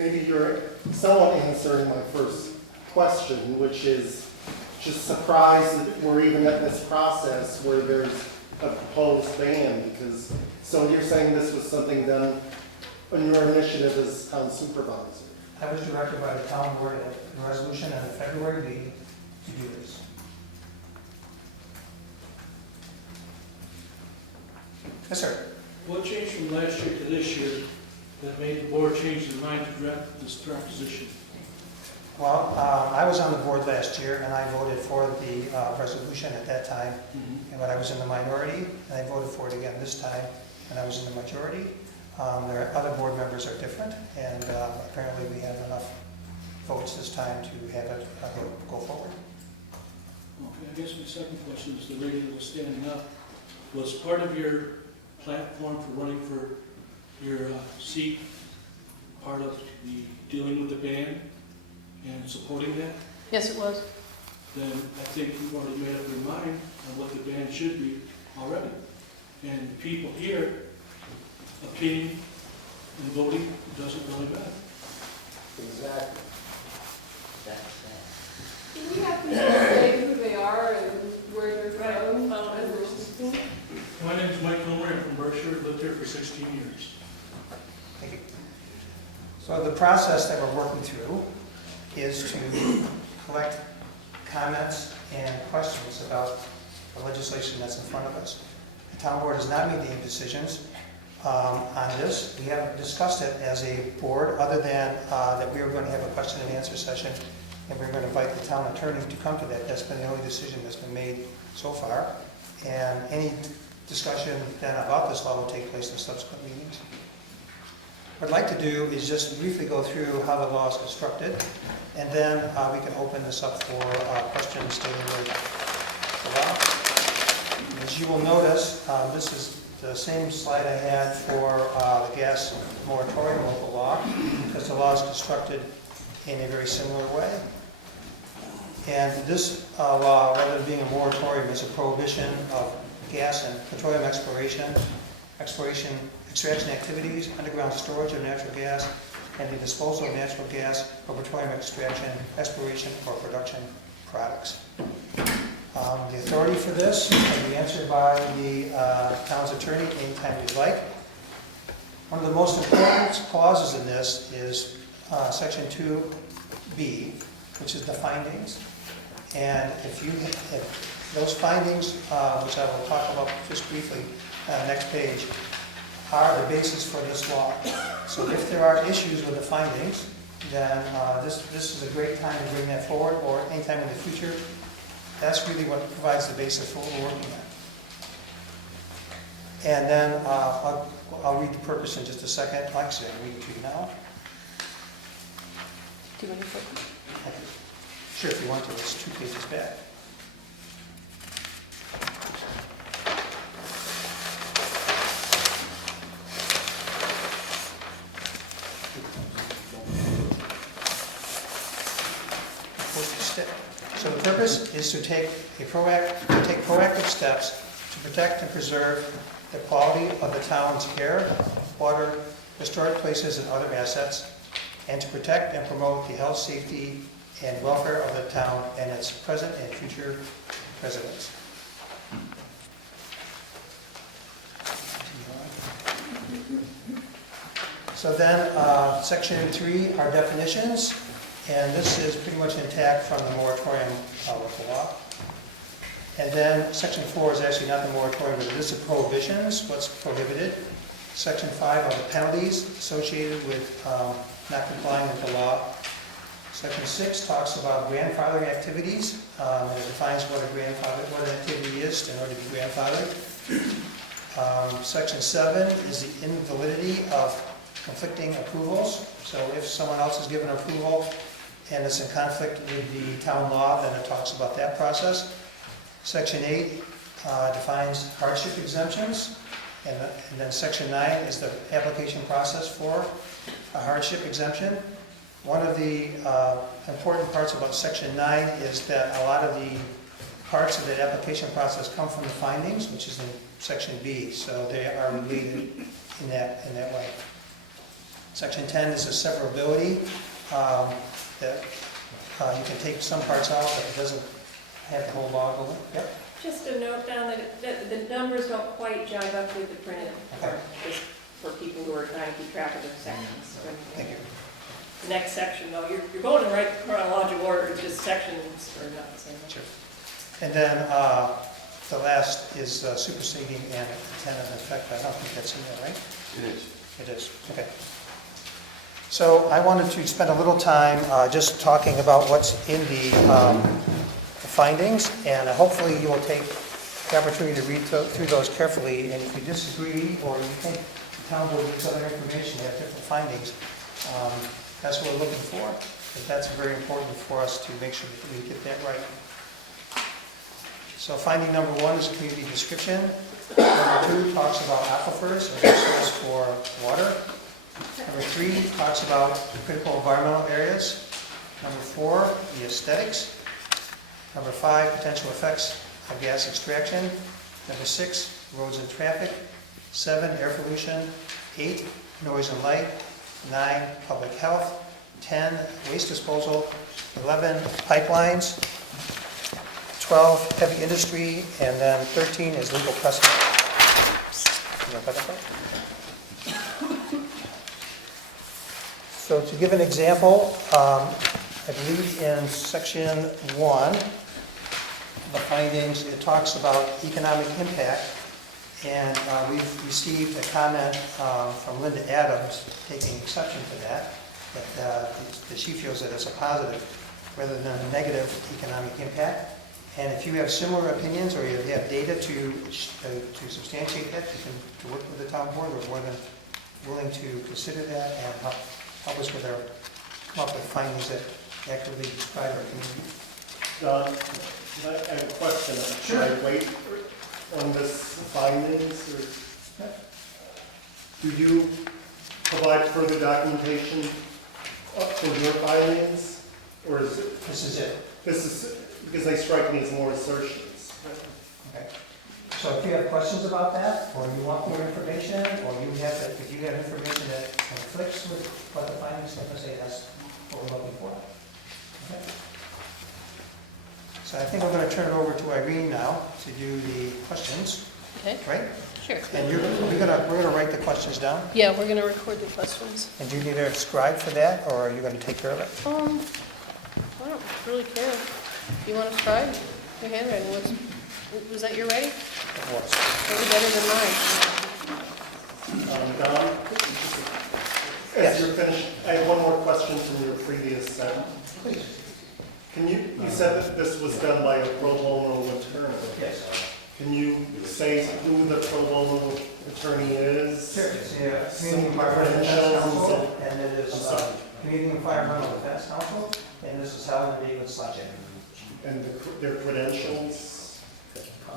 maybe you're somewhat answering my first question, which is just surprised that we're even at this process where there's a proposed ban, because, so you're saying this was something done on your initiative as town supervisor? I was directed by the town board at a resolution on the February meeting to do this. Yes, sir. What changed from last year to this year that made the board change their mind to draft this proposition? Well, I was on the board last year, and I voted for the resolution at that time. And when I was in the minority, and I voted for it again this time, and I was in the majority. There are other board members are different, and apparently we had enough votes this time to have it go forward. Okay, I guess my second question is the lady that was standing up. Was part of your platform for running for your seat part of the dealing with the ban and supporting that? Yes, it was. Then I think you've already made up your mind on what the ban should be already. And people here, opinion and voting doesn't really matter. Exactly. That's that. Do we have people say who they are and where they're from as they're speaking? My name is Mike Comer. I'm from Berkshire. Lived here for 16 years. Thank you. So the process that we're working through is to collect comments and questions about the legislation that's in front of us. The town board has not made any decisions on this. We haven't discussed it as a board, other than that we were going to have a question and answer session, and we're going to invite the town attorney to come to that. That's been the only decision that's been made so far. And any discussion then about this law will take place in subsequent meetings. What I'd like to do is just briefly go through how the law is constructed, and then we can open this up for questions dealing with the law. As you will notice, this is the same slide I had for the gas moratorium local law, because the law is constructed in a very similar way. And this law, rather than being a moratorium, is a prohibition of gas and petroleum extraction activities, underground storage of natural gas, and the disposal of natural gas or petroleum extraction, exploration, or production products. The authority for this can be answered by the town's attorney anytime you'd like. One of the most important clauses in this is Section 2B, which is the findings. And if those findings, which I will talk about just briefly next page, are the basis for this law. So if there are issues with the findings, then this is a great time to bring that forward, or anytime in the future. That's really what provides the basis for what we're working at. And then I'll read the purpose in just a second. Actually, I'll read it to you now. Do you want to put? Sure, if you want to. It's 2 pages back. So the purpose is to take proactive steps to protect and preserve the quality of the town's air, water, historic places, and other assets, and to protect and promote the health, safety, and welfare of the town and its present and future residents. So then, Section 3 are definitions. And this is pretty much intact from the moratorium local law. And then Section 4 is actually not the moratorium, but it is the prohibitions, what's prohibited. Section 5 are the penalties associated with not complying with the law. Section 6 talks about grandfathering activities, and it defines what an activity is in order to be grandfathered. Section 7 is the invalidity of conflicting approvals. So if someone else is given approval and it's in conflict with the town law, then it talks about that process. Section 8 defines hardship exemptions, and then Section 9 is the application process for a hardship exemption. One of the important parts about Section 9 is that a lot of the parts of that application process come from the findings, which is in Section B, so they are related in that way. Section 10 is the severability, that you can take some parts out, but it doesn't have the whole law going. Yep. Just a note down that the numbers don't quite jive up with the printed, Okay. just for people who are trying to keep track of their sections. Thank you. The next section, though, you're going in the right chronological order, it's just sections are not the same. Sure. And then the last is superseding and intent and effect. I don't think that's in there, right? It is. It is, okay. So I wanted to spend a little time just talking about what's in the findings, and hopefully you will take the opportunity to read through those carefully, and if you disagree or you think the town board needs other information, you have different findings, that's what we're looking for. But that's very important for us to make sure that we get that right. So finding number 1 is a community description. Number 2 talks about aquifers as a source for water. Number 3 talks about critical environmental areas. Number 4, the aesthetics. Number 5, potential effects of gas extraction. Number 6, roads and traffic. 7, air pollution. 8, noise and light. 9, public health. 10, waste disposal. 11, pipelines. 12, heavy industry, and then 13 is legal precedent. You know about that part? So to give an example, I believe in section 1, the findings, it talks about economic impact, and we've received a comment from Linda Adams taking exception to that she feels that it's a positive rather than a negative economic impact. And if you have similar opinions or you have data to substantiate that, you can work with the town board. We're more than willing to consider that and help us with come up with findings that accurately describe our community. Don, I have a question. Should I wait on this findings, or do you provide further documentation for your findings, or is it? This is it. This is, because they strike me as more assertions. Okay. So if you have questions about that, or you want more information, or if you have information that conflicts with what the findings have to say, that's what we're looking for. Okay. So I think I'm going to turn it over to Irene now to do the questions, Okay, right? sure. And we're going to write the questions down. Yeah, we're gonna record the questions. And do you need a scribe for that, or are you going to take care of it? I don't really care. You want to try your handwriting? Was that your writing? It was. Maybe better than mine. Don, Yes. as you're finished, I have one more question from your previous sentence. Please. You said that this was done by a pro bono attorney. Yes. Can you say who the pro bono attorney is? Sure. It's the Some Community Environmental Defense credentials and Council, so- and it is I'm sorry. Community Environmental Defense Council, and this is Helen and David Sledge. And their credentials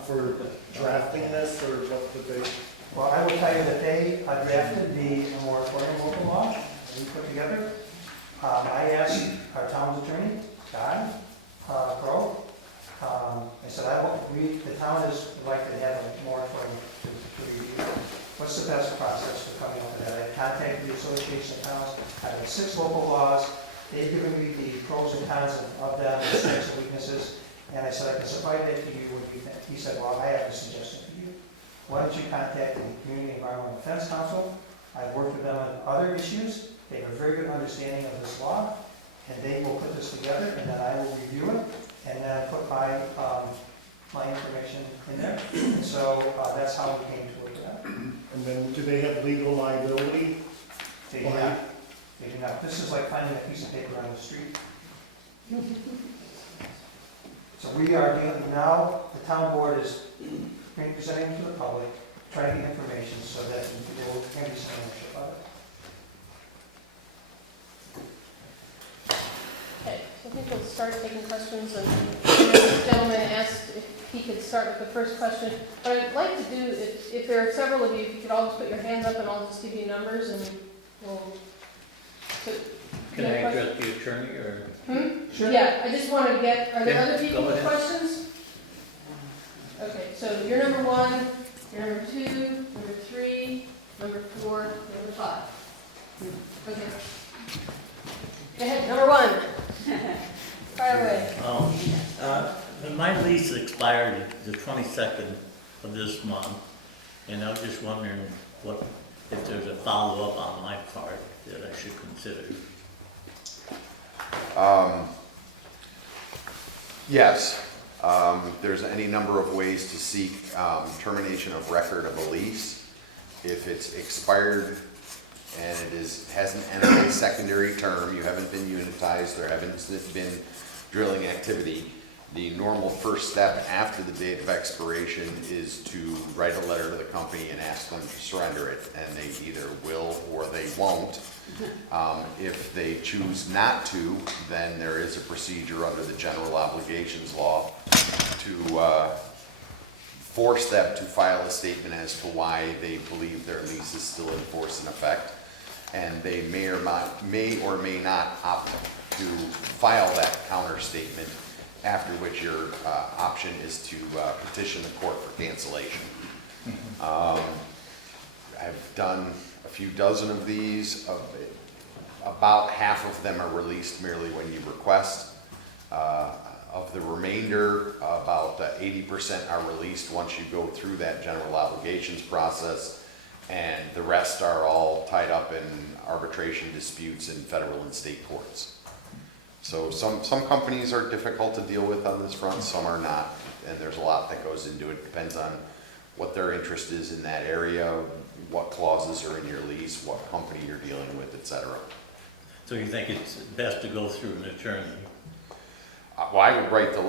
for drafting this, or what did they? Well, I will tell you that they drafted the moratorium local law that we put together. I asked our town's attorney, Guy Crow, I said, the town is like to have a moratorium to review. What's the best process for coming up with that? I contacted the Association of Towns. I have 6 local laws. They've given me the pros and cons of them, the strengths and weaknesses. And I said, I can supply that to you. What do you think? He said, well, I have a suggestion for you. Why don't you contact the Community Environmental Defense Council? I've worked with them on other issues. They have a very good understanding of this law. And they will put this together, and then I will review it, and then put my information in there. And so that's how we came to work with them. And then do they have legal liability? They do not. They do not. This is like finding a piece of paper on the street. So we are dealing now, the town board is presenting to the public, trying to get information so that there will be some ownership of it. Okay, so I think we'll start taking questions, and the gentleman asked if he could start with the first question. What I'd like to do, if there are several of you, if you could all just put your hands up and I'll just give you numbers and we'll. Can I address the attorney or? Sure. Yeah, I just want to get, are there Yeah, other people go with ahead. questions? Okay, so you're number 1, you're number 2, number 3, number 4, number 5. Okay. Go ahead, number one. Fire away. My lease expired the 22nd of this month, and I was just wondering if there's a follow-up on my part that I should consider. Yes, there's any number of ways to seek termination of record of a lease. If it's expired and hasn't entered a secondary term, you haven't been unitized, there haven't been drilling activity, the normal first step after the date of expiration is to write a letter to the company and ask them to surrender it, and they either will or they won't. If they choose not to, then there is a procedure under the general obligations law to force them to file a statement as to why they believe their lease is still in force and effect. And they may or may not opt to file that counter statement, after which your option is to petition the court for cancellation. I've done a few dozen of these. About half of them are released merely when you request. Of the remainder, about 80% are released once you go through that general obligations process, and the rest are all tied up in arbitration disputes in federal and state courts. So some companies are difficult to deal with on this front, some are not, and there's a lot that goes into it. Depends on what their interest is in that area, what clauses are in your lease, what company you're dealing with, etc. So you think it's best to go through an attorney? Well, I would write the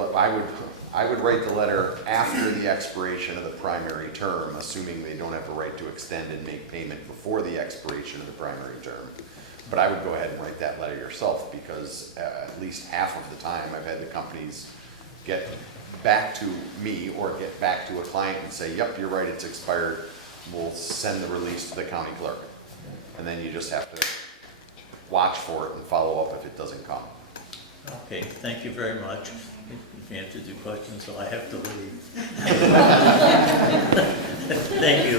letter after the expiration of the primary term, assuming they don't have a right to extend and make payment before the expiration of the primary term. But I would go ahead and write that letter yourself, because at least half of the time I've had the companies get back to me or get back to a client and say, yep, you're right, it's expired. We'll send the release to the county clerk. And then you just have to watch for it and follow up if it doesn't come. Okay, thank you very much. You've answered your question, so I have to leave. Thank you.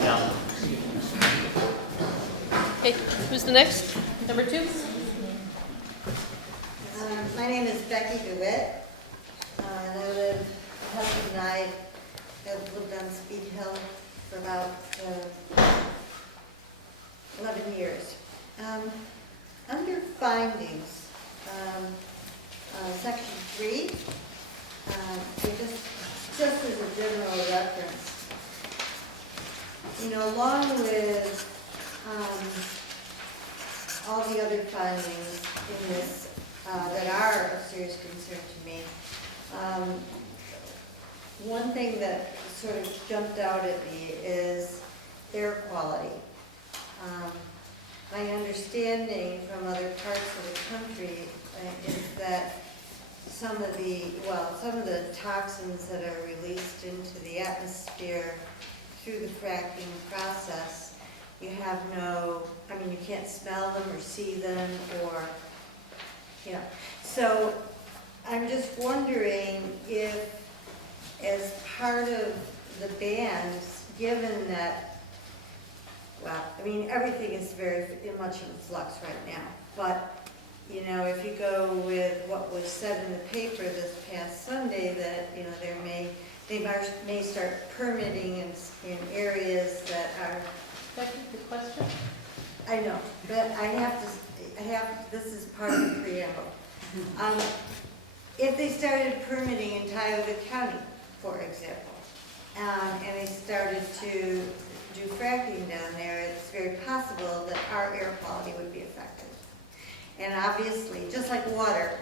Yeah. Okay, who's the next? Number two? My name is Becky DeWitt, and my husband and I have lived on Speedsville for about 11 years. Under findings, section 3, just as a general reference, along with all the other findings in this that are of serious concern to me, one thing that sort of jumped out at me is air quality. My understanding from other parts of the country is that some of the toxins that are released into the atmosphere through the fracking process, you can't smell them or see them, or, So I'm just wondering if, as part of the bans, given that, everything is very much in flux right now, but, if you go with what was said in the paper this past Sunday, that, they may start permitting in areas that are. Becky, the question? I know, but this is part of the preamble. If they started permitting in Tioga County, for example, and they started to do fracking down there, it's very possible that our air quality would be affected. And obviously, just like water,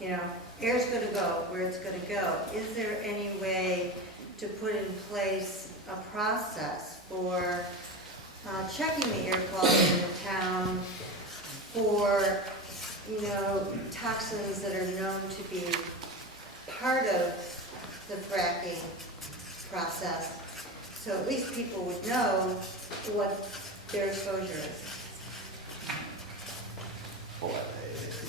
air's going to go where it's going to go. Is there any way to put in place a process for checking the air quality in the town for, toxins that are known to be part of the fracking process, so at least people would know what their exposure is? Well,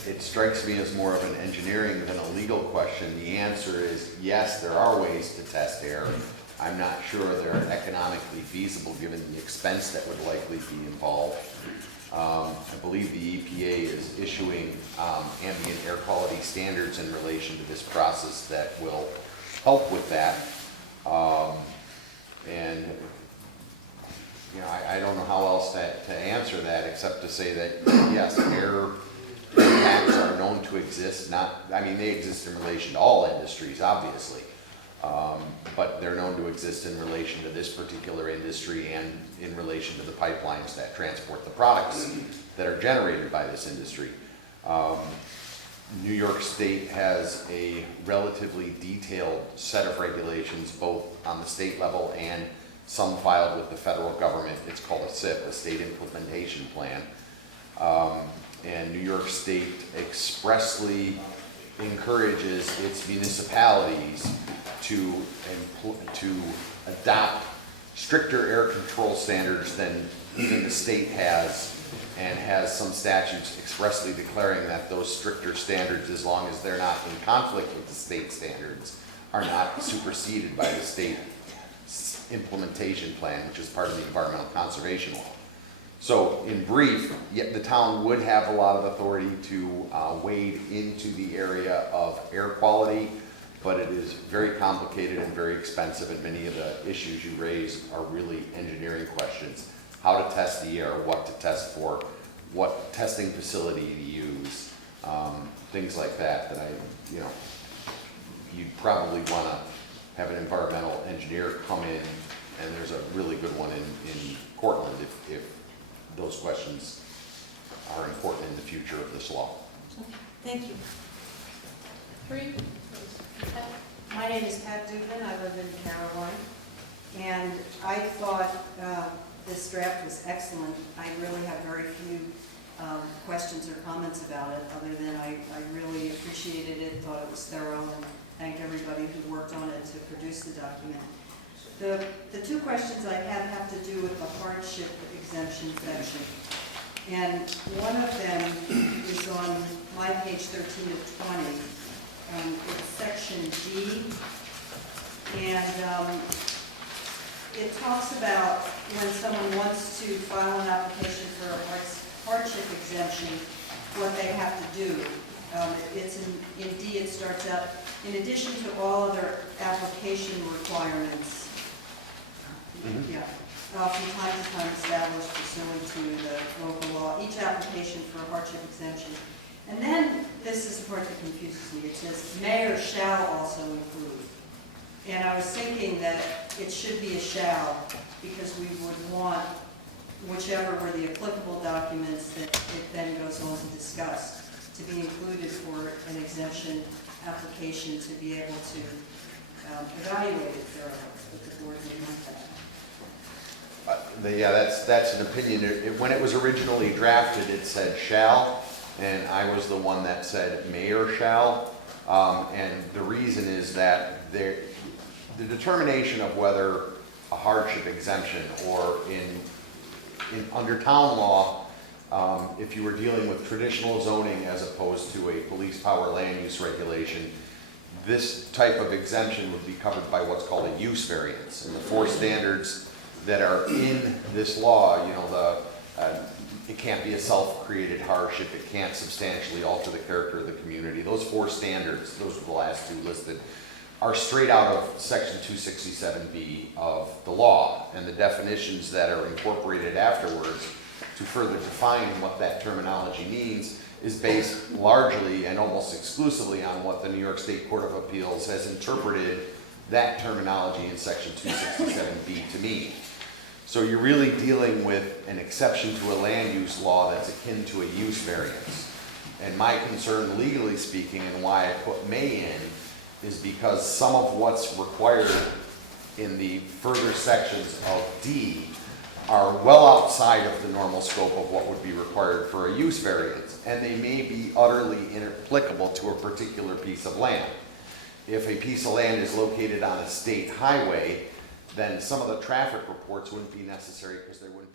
it strikes me as more of an engineering than a legal question. The answer is yes, there are ways to test air. I'm not sure they're economically feasible given the expense that would likely be involved. I believe the EPA is issuing ambient air quality standards in relation to this process that will help with that. And you know, I don't know how else to answer that except to say that, yes, air impacts are known to exist. I mean, they exist in relation to all industries, obviously. But they're known to exist in relation to this particular industry and in relation to the pipelines that transport the products that are generated by this industry. New York State has a relatively detailed set of regulations, both on the state level and some filed with the federal government. It's called a SIP, a State Implementation Plan. And New York State expressly encourages its municipalities to adopt stricter air control standards than even the state has, and has some statutes expressly declaring that those stricter standards, as long as they're not in conflict with the state standards, are not superseded by the state implementation plan, which is part of the environmental conservation law. So in brief, yet the town would have a lot of authority to wade into the area of air quality, but it is very complicated and very expensive, and many of the issues you raise are really engineering questions. How to test the air, what to test for, what testing facility to use, things like that, you'd probably want to have an environmental engineer come in, and there's a really good one in Cortland if those questions are important in the future of this law. Thank you. 3. My name is Pat Dubin. I live in Caroline. And I thought this draft was excellent. I really have very few questions or comments about it, other than I really appreciated it, thought it was thorough, and thanked everybody who worked on it to produce the document. The two questions I have to do with the hardship exemption section. And one of them is on my page 13 of 20. It's section D. And it talks about when someone wants to file an application for a hardship exemption, what they have to do. It's in D, it starts out, in addition to all other application requirements, yeah, from time to time established pursuant to the local law, each application for a hardship exemption. And then, this is the part that confuses me, it says, may or shall also include. And I was thinking that it should be a shall, because we would want whichever were the applicable documents that it then goes on to discuss, to be included for an exemption application to be able to evaluate it thoroughly, but the board would want that. Yeah, that's an opinion. When it was originally drafted, it said shall, and I was the one that said may or shall. And the reason is that the determination of whether a hardship exemption or under town law, if you were dealing with traditional zoning as opposed to a police power land use regulation, this type of exemption would be covered by what's called a use variance. And the 4 standards that are in this law, it can't be a self-created hardship, it can't substantially alter the character of the community. Those 4 standards, those are the last 2 listed, are straight out of section 267B of the law, and the definitions that are incorporated afterwards to further define what that terminology means is based largely and almost exclusively on what the New York State Court of Appeals has interpreted that terminology in section 267B to mean. So you're really dealing with an exception to a land use law that's akin to a use variance. And my concern, legally speaking, and why I put may in, is because some of what's required in the further sections of D are well outside of the normal scope of what would be required for a use variance, and they may be utterly inapplicable to a particular piece of land. If a piece of land is located on a state highway, then some of the traffic reports wouldn't be necessary because there wouldn't